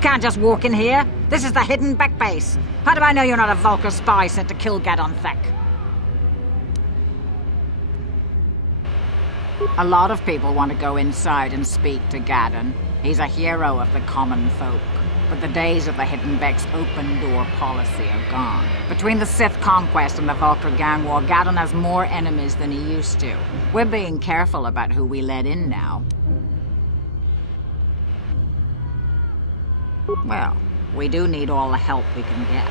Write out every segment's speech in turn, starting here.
can't just walk in here. This is the Hidden Bek base. How do I know you're not a Vulkar spy sent to kill Gadon Thek? A lot of people want to go inside and speak to Gadon. He's a hero of the common folk. But the days of the Hidden Beks' open-door policy are gone. Between the Sith conquest and the Vulkar gang war, Gadon has more enemies than he used to. We're being careful about who we let in now. Well, we do need all the help we can get.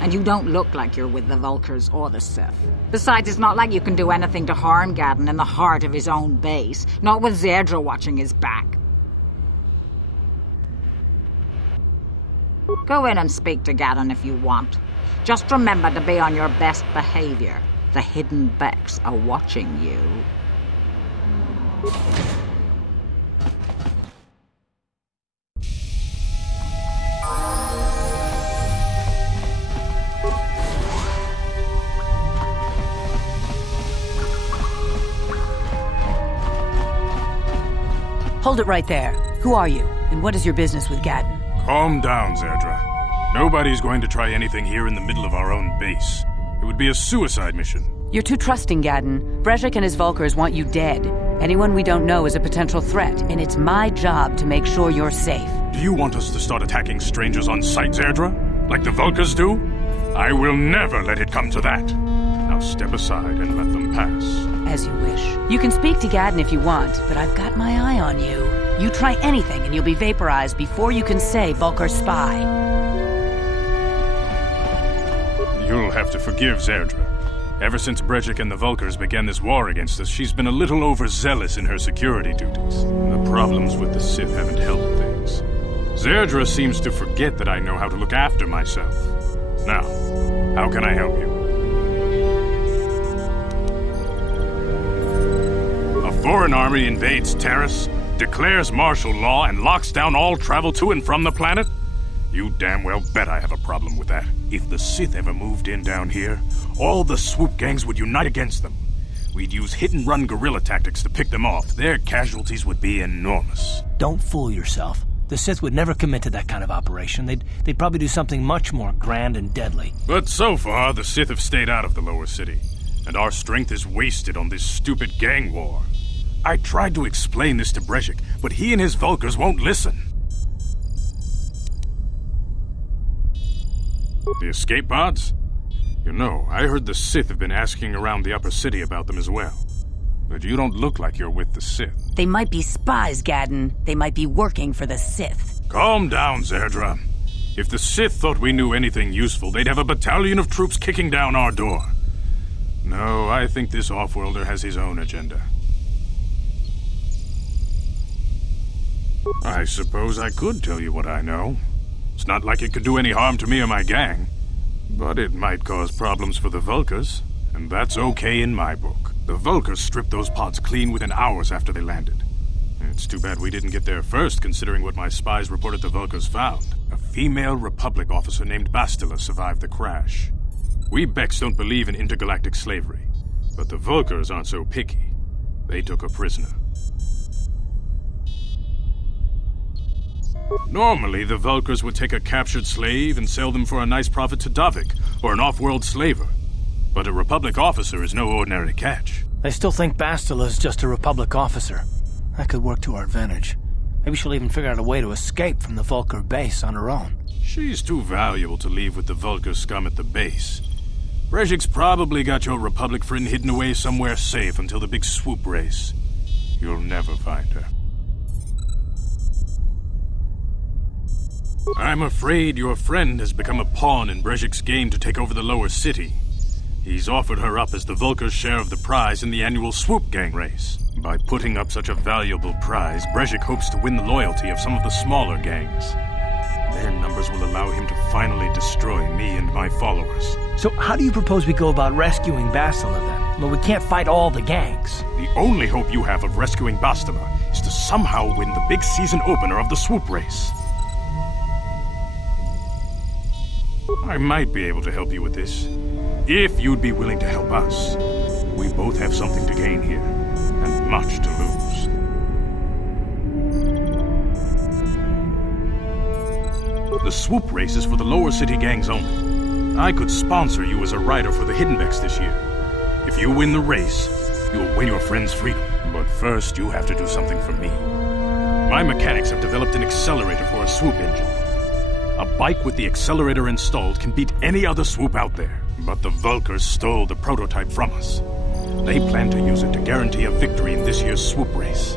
And you don't look like you're with the Vulkars or the Sith. Besides, it's not like you can do anything to harm Gadon in the heart of his own base. Not with Zerdra watching his back. Go in and speak to Gadon if you want. Just remember to be on your best behavior. The Hidden Beks are watching you. Hold it right there. Who are you, and what is your business with Gadon? Calm down, Zerdra. Nobody's going to try anything here in the middle of our own base. It would be a suicide mission. You're too trusting, Gadon. Brejik and his Vulkars want you dead. Anyone we don't know is a potential threat, and it's my job to make sure you're safe. Do you want us to start attacking strangers on sight, Zerdra? Like the Vulkars do? I will never let it come to that. Now step aside and let them pass. As you wish. You can speak to Gadon if you want, but I've got my eye on you. You try anything and you'll be vaporized before you can say Vulkar spy. You'll have to forgive Zerdra. Ever since Brejik and the Vulkars began this war against us, she's been a little overzealous in her security duties. The problems with the Sith haven't helped things. Zerdra seems to forget that I know how to look after myself. Now, how can I help you? A foreign army invades Terrace, declares martial law, and locks down all travel to and from the planet? You damn well bet I have a problem with that. If the Sith ever moved in down here, all the swoop gangs would unite against them. We'd use hit-and-run guerrilla tactics to pick them off. Their casualties would be enormous. Don't fool yourself. The Sith would never commit to that kind of operation. They'd probably do something much more grand and deadly. But so far, the Sith have stayed out of the lower city, and our strength is wasted on this stupid gang war. I tried to explain this to Brejik, but he and his Vulkars won't listen. The escape pods? You know, I heard the Sith have been asking around the upper city about them as well. But you don't look like you're with the Sith. They might be spies, Gadon. They might be working for the Sith. Calm down, Zerdra. If the Sith thought we knew anything useful, they'd have a battalion of troops kicking down our door. No, I think this off-worlder has his own agenda. I suppose I could tell you what I know. It's not like it could do any harm to me or my gang. But it might cause problems for the Vulkars, and that's okay in my book. The Vulkars stripped those pods clean within hours after they landed. It's too bad we didn't get there first, considering what my spies reported the Vulkars found. A female Republic officer named Bastila survived the crash. We Beks don't believe in intergalactic slavery, but the Vulkars aren't so picky. They took her prisoner. Normally, the Vulkars would take a captured slave and sell them for a nice profit to Davik, or an off-world slaver. But a Republic officer is no ordinary catch. I still think Bastila's just a Republic officer. That could work to our advantage. Maybe she'll even figure out a way to escape from the Vulkar base on her own. She's too valuable to leave with the Vulkar scum at the base. Brejik's probably got your Republic friend hidden away somewhere safe until the big swoop race. You'll never find her. I'm afraid your friend has become a pawn in Brejik's game to take over the lower city. He's offered her up as the Vulkar's share of the prize in the annual swoop gang race. By putting up such a valuable prize, Brejik hopes to win the loyalty of some of the smaller gangs. Their numbers will allow him to finally destroy me and my followers. So how do you propose we go about rescuing Bastila then? Well, we can't fight all the gangs. The only hope you have of rescuing Bastila is to somehow win the big season opener of the swoop race. I might be able to help you with this, if you'd be willing to help us. We both have something to gain here, and much to lose. The swoop race is for the lower city gangs only. I could sponsor you as a rider for the Hidden Beks this year. If you win the race, you'll win your friend's freedom. But first, you have to do something for me. My mechanics have developed an accelerator for a swoop engine. A bike with the accelerator installed can beat any other swoop out there. But the Vulkars stole the prototype from us. They plan to use it to guarantee a victory in this year's swoop race.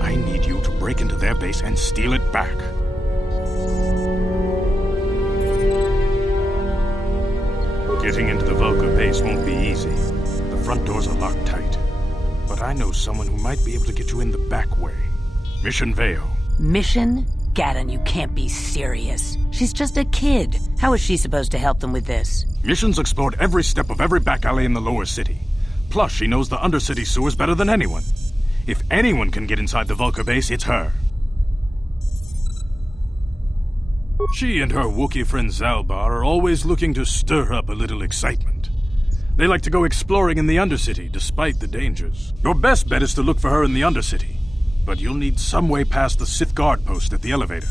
I need you to break into their base and steal it back. Getting into the Vulkar base won't be easy. The front doors are locked tight. But I know someone who might be able to get you in the back way. Mission Veo. Mission? Gadon, you can't be serious. She's just a kid. How is she supposed to help them with this? Mission's explored every step of every back alley in the lower city. Plus, she knows the Undercity sewers better than anyone. If anyone can get inside the Vulkar base, it's her. She and her Wookiee friend Zalbar are always looking to stir up a little excitement. They like to go exploring in the Undercity, despite the dangers. Your best bet is to look for her in the Undercity. But you'll need some way past the Sith guard post at the elevator.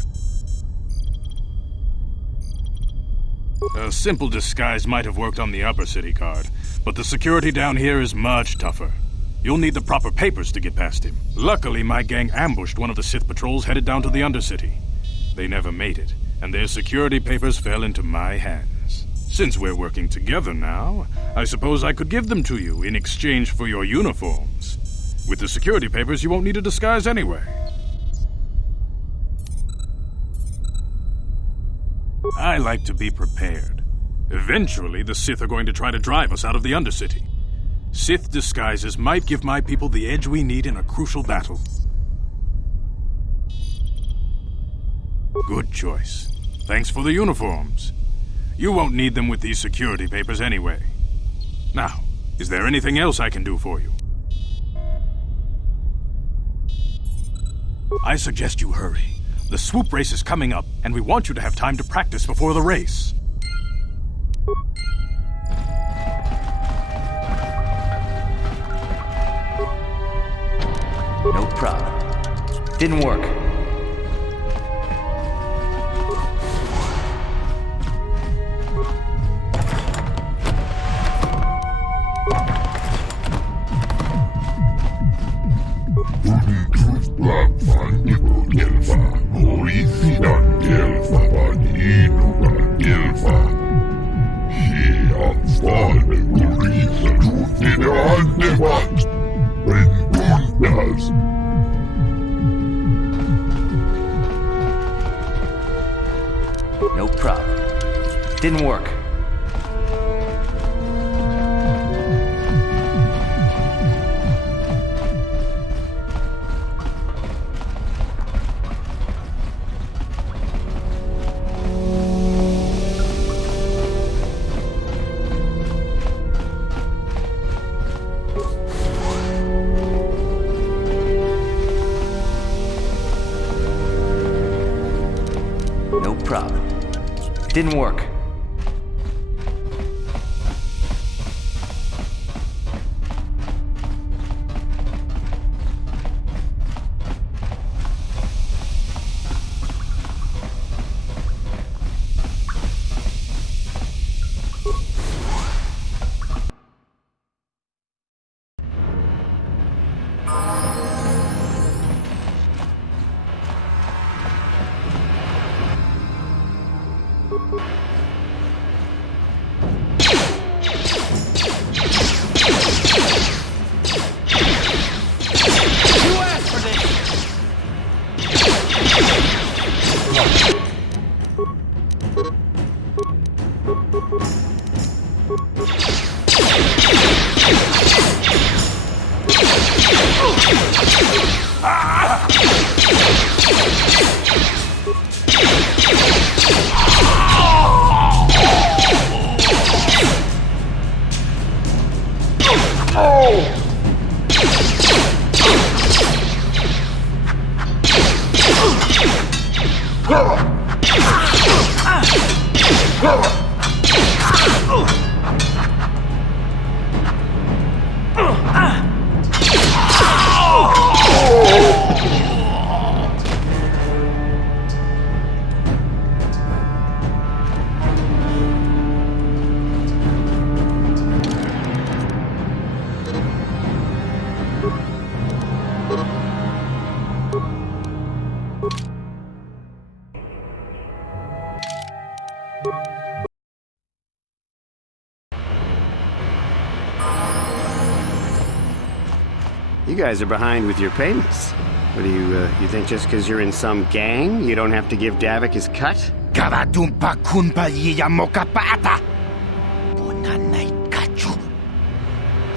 A simple disguise might have worked on the upper city guard, but the security down here is much tougher. You'll need the proper papers to get past him. Luckily, my gang ambushed one of the Sith patrols headed down to the Undercity. They never made it, and their security papers fell into my hands. Since we're working together now, I suppose I could give them to you in exchange for your uniforms. With the security papers, you won't need a disguise anyway. I like to be prepared. Eventually, the Sith are going to try to drive us out of the Undercity. Sith disguises might give my people the edge we need in a crucial battle. Good choice. Thanks for the uniforms. You won't need them with these security papers anyway. Now, is there anything else I can do for you? I suggest you hurry. The swoop race is coming up, and we want you to have time to practice before the race. No problem. Didn't work. No problem. Didn't work. No problem. Didn't work. You guys are behind with your payments. What do you think just because you're in some gang, you don't have to give Davik his cut? Kavadumpa kunpa yiyamoka paata! Bunanay kachu.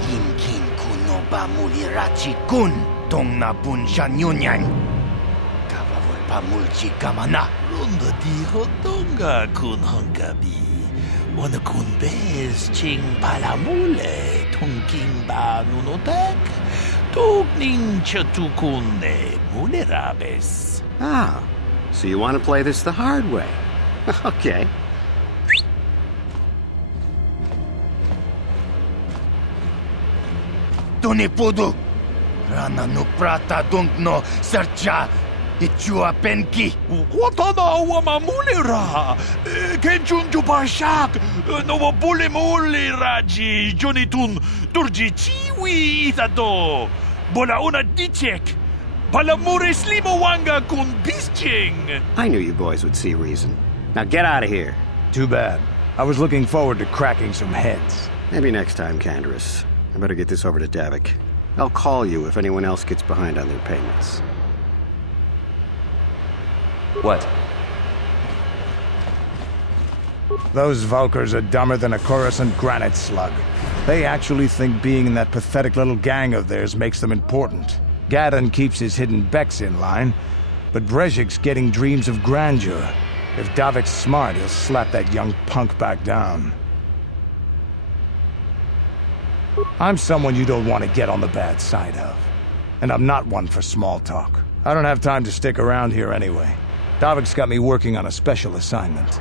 Yinkin kuno ba mulirachi kun tong na bunsha nyunyan. Kavavol pa mulchi kamana. Runda diho tonga kun hongabi. Wana kun bez ching palamule tungking ba nunotek. Tugning chatukune mulerabes. Ah, so you want to play this the hard way? Okay. Tunipudu! Rana no prata dungno sercha ichua penki! Watana wama mulera! Kenchunju barshak! No bule mule raji jonitun turji chiwi itado! Bola una dichek! Balamure slimawanga kun bisching! I knew you boys would see reason. Now get out of here. Too bad. I was looking forward to cracking some heads. Maybe next time, Canderous. I better get this over to Davik. I'll call you if anyone else gets behind on their payments. What? Those Vulkars are dumber than a Coruscant granite slug. They actually think being in that pathetic little gang of theirs makes them important. Gadon keeps his Hidden Beks in line, but Brezhik's getting dreams of grandeur. If Davik's smart, he'll slap that young punk back down. I'm someone you don't want to get on the bad side of. And I'm not one for small talk. I don't have time to stick around here anyway. Davik's got me working on a special assignment.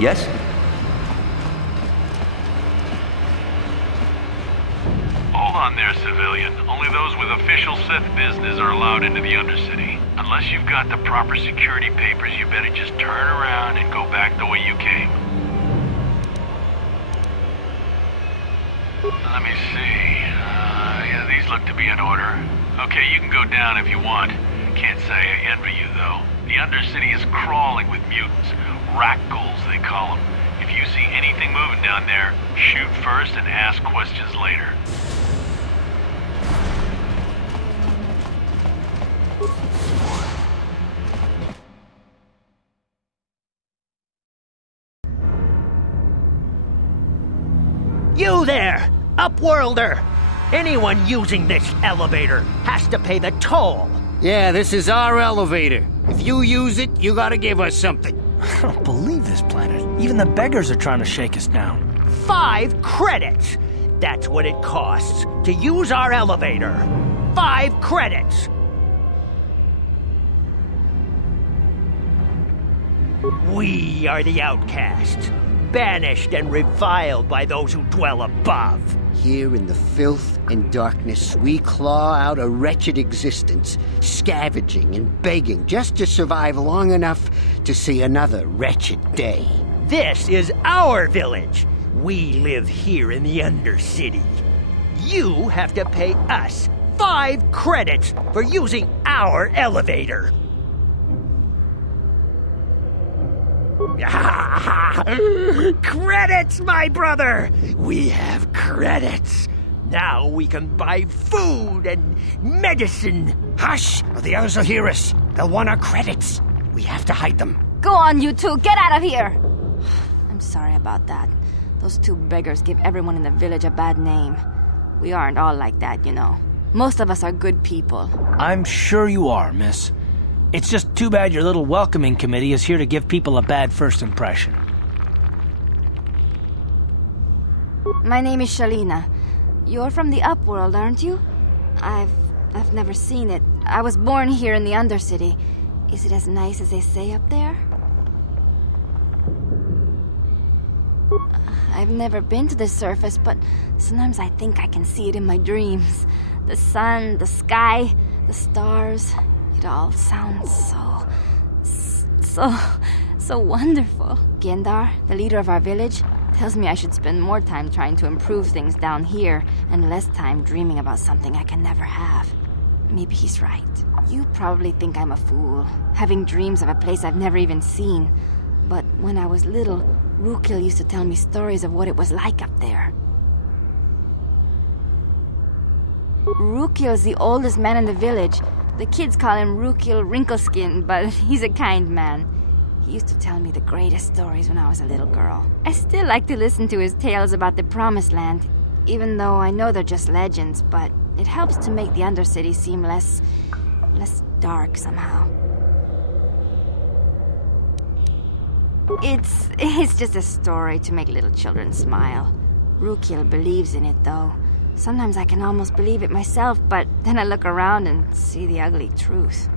Yes? Hold on there, civilian. Only those with official Sith business are allowed into the Undercity. Unless you've got the proper security papers, you better just turn around and go back the way you came. Let me see. Yeah, these look to be in order. Okay, you can go down if you want. Can't say I envy you, though. The Undercity is crawling with mutants. Rat ghouls, they call them. If you see anything moving down there, shoot first and ask questions later. You there, Upworlder! Anyone using this elevator has to pay the toll. Yeah, this is our elevator. If you use it, you gotta give us something. I don't believe this planet. Even the beggars are trying to shake us down. 5 credits! That's what it costs to use our elevator. 5 credits! We are the outcasts, banished and reviled by those who dwell above. Here in the filth and darkness, we claw out a wretched existence, scavenging and begging just to survive long enough to see another wretched day. This is our village. We live here in the Undercity. You have to pay us 5 credits for using our elevator. Credits, my brother! We have credits. Now we can buy food and medicine. Hush, or the others will hear us. They'll want our credits. We have to hide them. Go on, you two. Get out of here. I'm sorry about that. Those two beggars give everyone in the village a bad name. We aren't all like that, you know. Most of us are good people. I'm sure you are, miss. It's just too bad your little welcoming committee is here to give people a bad first impression. My name is Shalina. You're from the Upworld, aren't you? I've never seen it. I was born here in the Undercity. Is it as nice as they say up there? I've never been to the surface, but sometimes I think I can see it in my dreams. The sun, the sky, the stars. It all sounds so wonderful. Gendar, the leader of our village, tells me I should spend more time trying to improve things down here and less time dreaming about something I can never have. Maybe he's right. You probably think I'm a fool, having dreams of a place I've never even seen. But when I was little, Rukil used to tell me stories of what it was like up there. Rukil's the oldest man in the village. The kids call him Rukil Wrinkleskin, but he's a kind man. He used to tell me the greatest stories when I was a little girl. I still like to listen to his tales about the Promised Land, even though I know they're just legends, but it helps to make the Undercity seem less dark somehow. It's just a story to make little children smile. Rukil believes in it, though. Sometimes I can almost believe it myself, but then I look around and see the ugly truth.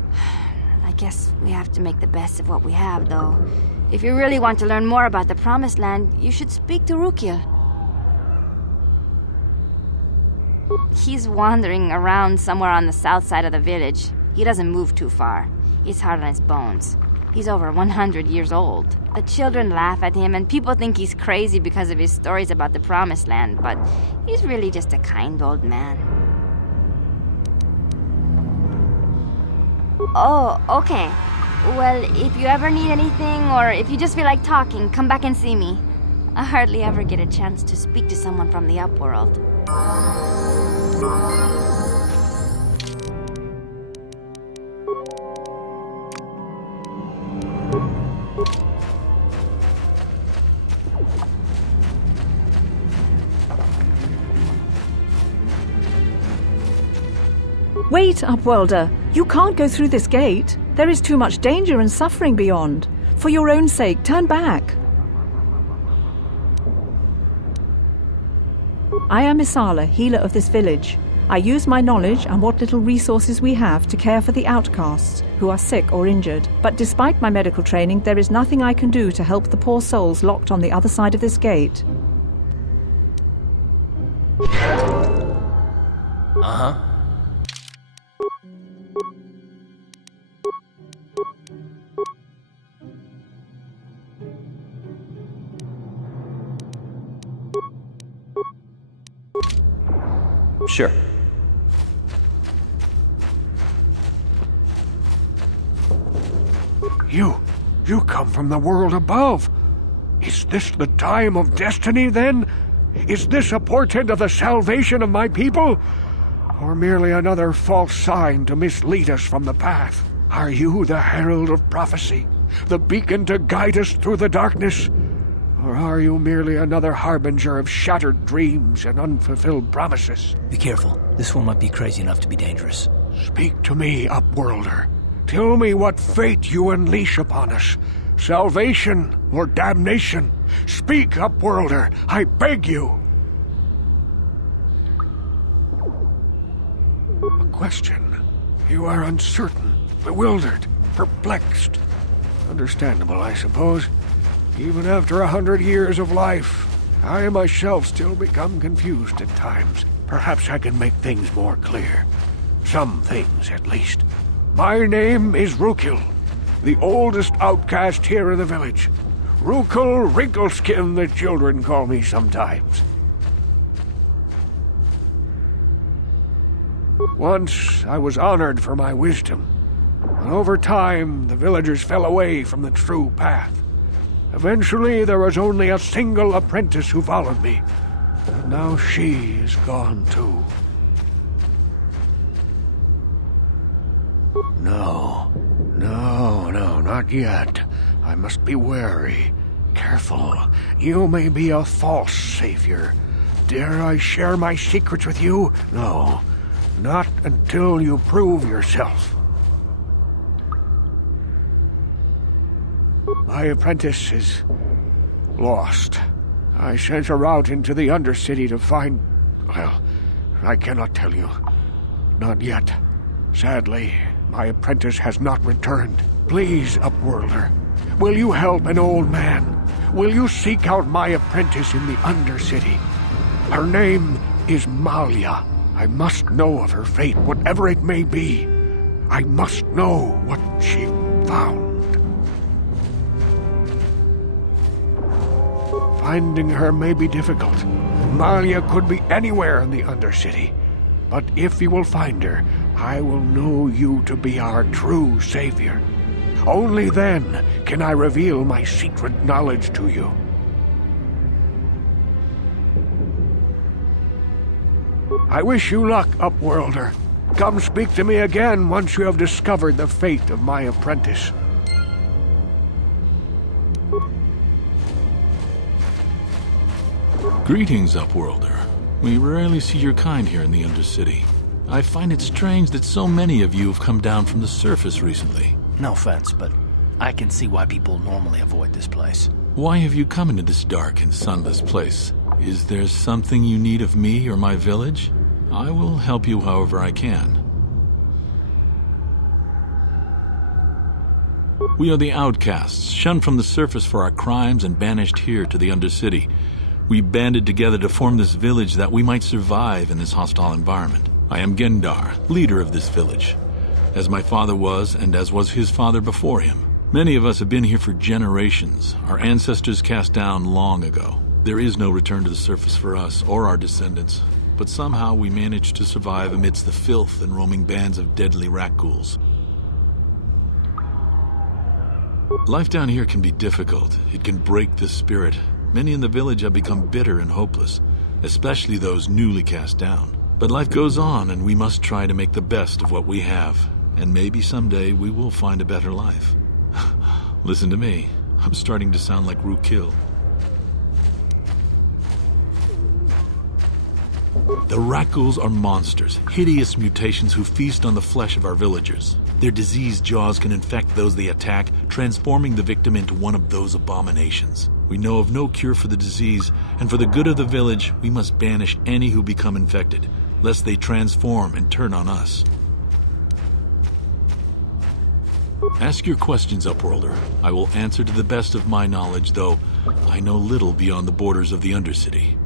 I guess we have to make the best of what we have, though. If you really want to learn more about the Promised Land, you should speak to Rukil. He's wandering around somewhere on the south side of the village. He doesn't move too far. It's hard on his bones. He's over 100 years old. The children laugh at him, and people think he's crazy because of his stories about the Promised Land, but he's really just a kind old man. Oh, okay. Well, if you ever need anything, or if you just feel like talking, come back and see me. I hardly ever get a chance to speak to someone from the Upworld. Wait, Upworlder. You can't go through this gate. There is too much danger and suffering beyond. For your own sake, turn back. I am Isala, healer of this village. I use my knowledge and what little resources we have to care for the outcasts who are sick or injured. But despite my medical training, there is nothing I can do to help the poor souls locked on the other side of this gate. Uh-huh. Sure. You come from the world above. Is this the time of destiny, then? Is this a portent of the salvation of my people? Or merely another false sign to mislead us from the path? Are you the herald of prophecy, the beacon to guide us through the darkness? Or are you merely another harbinger of shattered dreams and unfulfilled promises? Be careful. This one might be crazy enough to be dangerous. Speak to me, Upworlder. Tell me what fate you unleash upon us. Salvation or damnation? Speak, Upworlder, I beg you. A question. You are uncertain, bewildered, perplexed. Understandable, I suppose. Even after 100 years of life, I myself still become confused at times. Perhaps I can make things more clear. Some things, at least. My name is Rukil, the oldest outcast here in the village. Rukil Wrinkleskin, the children call me sometimes. Once I was honored for my wisdom, and over time the villagers fell away from the true path. Eventually there was only a single apprentice who followed me, and now she is gone too. No, not yet. I must be wary. Careful. You may be a false savior. Dare I share my secrets with you? No. Not until you prove yourself. My apprentice is lost. I sent her out into the Undercity to find... Well, I cannot tell you. Not yet. Sadly, my apprentice has not returned. Please, Upworlder, will you help an old man? Will you seek out my apprentice in the Undercity? Her name is Malia. I must know of her fate, whatever it may be. I must know what she found. Finding her may be difficult. Malia could be anywhere in the Undercity. But if you will find her, I will know you to be our true savior. Only then can I reveal my secret knowledge to you. I wish you luck, Upworlder. Come speak to me again once you have discovered the fate of my apprentice. Greetings, Upworlder. We rarely see your kind here in the Undercity. I find it strange that so many of you have come down from the surface recently. No offense, but I can see why people normally avoid this place. Why have you come into this dark and sunless place? Is there something you need of me or my village? I will help you however I can. We are the Outcasts, shunned from the surface for our crimes and banished here to the Undercity. We banded together to form this village that we might survive in this hostile environment. I am Gendar, leader of this village, as my father was and as was his father before him. Many of us have been here for generations, our ancestors cast down long ago. There is no return to the surface for us or our descendants, but somehow we managed to survive amidst the filth and roaming bands of deadly rat ghouls. Life down here can be difficult. It can break the spirit. Many in the village have become bitter and hopeless, especially those newly cast down. But life goes on, and we must try to make the best of what we have. And maybe someday we will find a better life. Listen to me. I'm starting to sound like Rookil. The rat ghouls are monsters, hideous mutations who feast on the flesh of our villagers. Their diseased jaws can infect those they attack, transforming the victim into one of those abominations. We know of no cure for the disease, and for the good of the village, we must banish any who become infected, lest they transform and turn on us. Ask your questions, Upworlder. I will answer to the best of my knowledge, though I know little beyond the borders of the Undercity.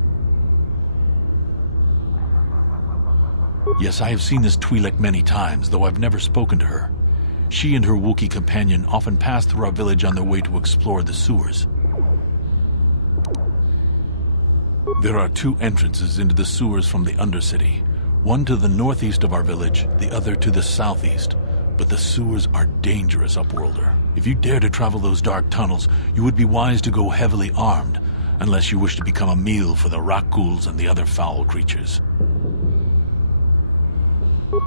Yes, I have seen this Twi'lek many times, though I've never spoken to her. She and her Wookiee companion often pass through our village on their way to explore the sewers. There are two entrances into the sewers from the Undercity. One to the northeast of our village, the other to the southeast. But the sewers are dangerous, Upworlder. If you dare to travel those dark tunnels, you would be wise to go heavily armed, unless you wish to become a meal for the rat ghouls and the other foul creatures.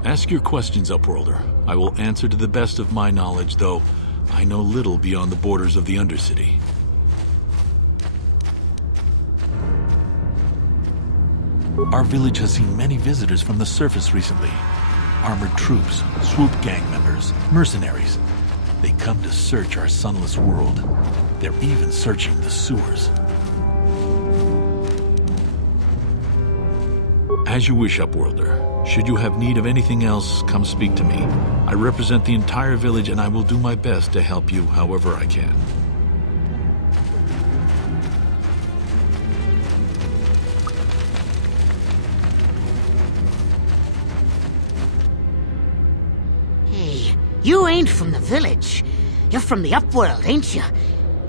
Ask your questions, Upworlder. I will answer to the best of my knowledge, though I know little beyond the borders of the Undercity. Our village has seen many visitors from the surface recently. Armored troops, swoop gang members, mercenaries. They come to search our sunless world. They're even searching the sewers. As you wish, Upworlder. Should you have need of anything else, come speak to me. I represent the entire village, and I will do my best to help you however I can. Hey, you ain't from the village. You're from the Upworld, ain't you?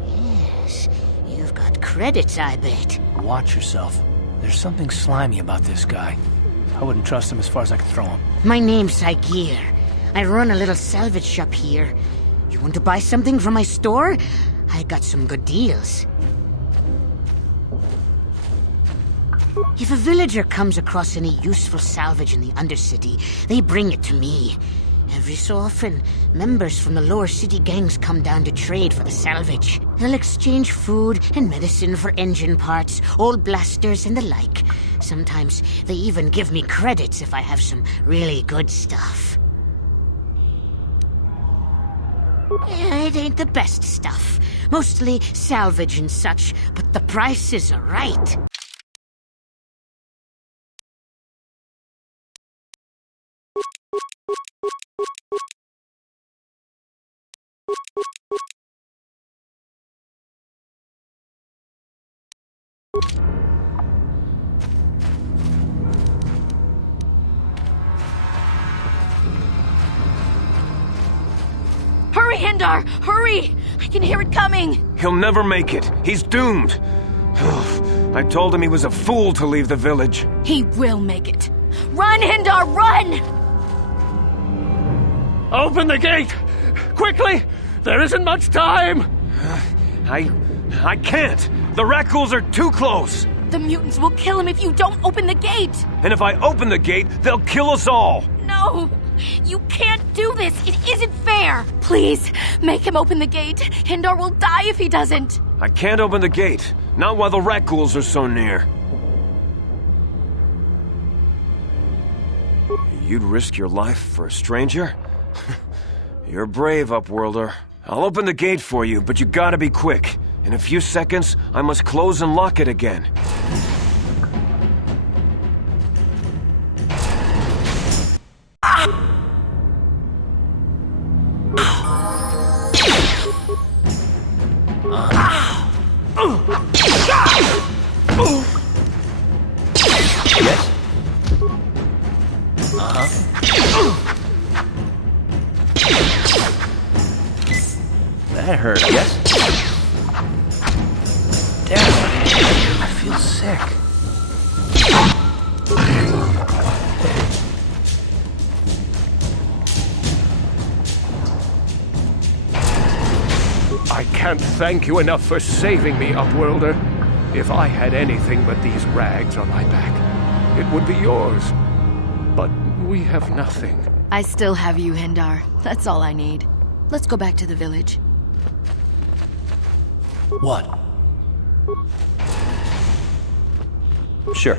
Yes, you've got credits, I bet. Watch yourself. There's something slimy about this guy. I wouldn't trust him as far as I could throw him. My name's Saigir. I run a little salvage shop here. You want to buy something from my store? I got some good deals. If a villager comes across any useful salvage in the Undercity, they bring it to me. Every so often, members from the lower city gangs come down to trade for the salvage. They'll exchange food and medicine for engine parts, old blasters, and the like. Sometimes they even give me credits if I have some really good stuff. It ain't the best stuff. Mostly salvage and such, but the prices are right. Hurry, Hindar! Hurry! I can hear it coming! He'll never make it. He's doomed. I told him he was a fool to leave the village. He will make it. Run, Hindar, run! Open the gate! Quickly! There isn't much time! I can't. The Rakghouls are too close. The mutants will kill him if you don't open the gate! And if I open the gate, they'll kill us all. No! You can't do this! It isn't fair! Please, make him open the gate. Hindar will die if he doesn't. I can't open the gate. Not while the Rakghouls are so near. You'd risk your life for a stranger? You're brave, Upworlder. I'll open the gate for you, but you gotta be quick. In a few seconds, I must close and lock it again. Yes? That hurt, yes? Damn, I feel sick. I can't thank you enough for saving me, Upworlder. If I had anything but these rags on my back, it would be yours. But we have nothing. I still have you, Hindar. That's all I need. Let's go back to the village. What? Sure.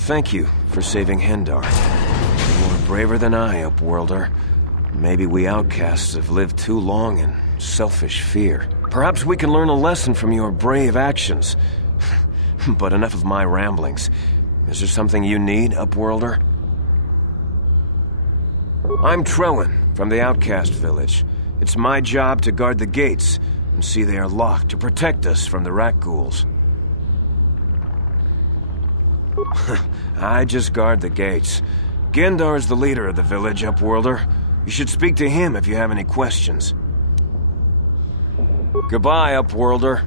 Thank you for saving Hindar. You were braver than I, Upworlder. Maybe we outcasts have lived too long in selfish fear. Perhaps we can learn a lesson from your brave actions. But enough of my ramblings. Is there something you need, Upworlder? I'm Trellin, from the Outcast Village. It's my job to guard the gates and see they are locked to protect us from the Rakghouls. I just guard the gates. Gendar's the leader of the village, Upworlder. You should speak to him if you have any questions. Goodbye, Upworlder.